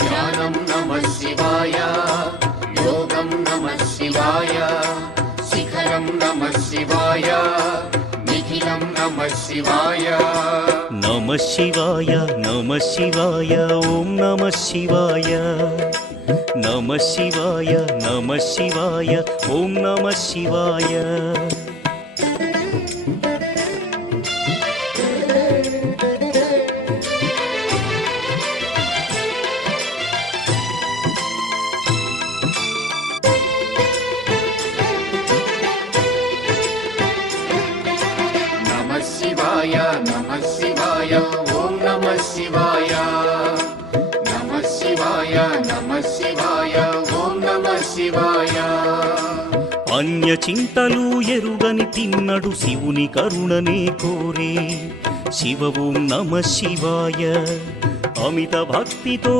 ధ్యానం నమః శివాయ, యోగం నమః శివాయ, శిఖరం నమః శివాయ, నిఖిలం నమః శివాయ. నమః శివాయ నమః శివాయ ఓం నమః శివాయ. నమః శివాయ నమః శివాయ ఓం నమః శివాయ. నమః శివాయ నమః శివాయ ఓం నమః శివాయ. నమః శివాయ నమః శివాయ ఓం నమః శివాయ. అన్య చింతలు ఎరుగని తిన్నడు శివుని కరుణనే కోరే. శివ ఓం నమః శివాయ. అమిత భక్తితో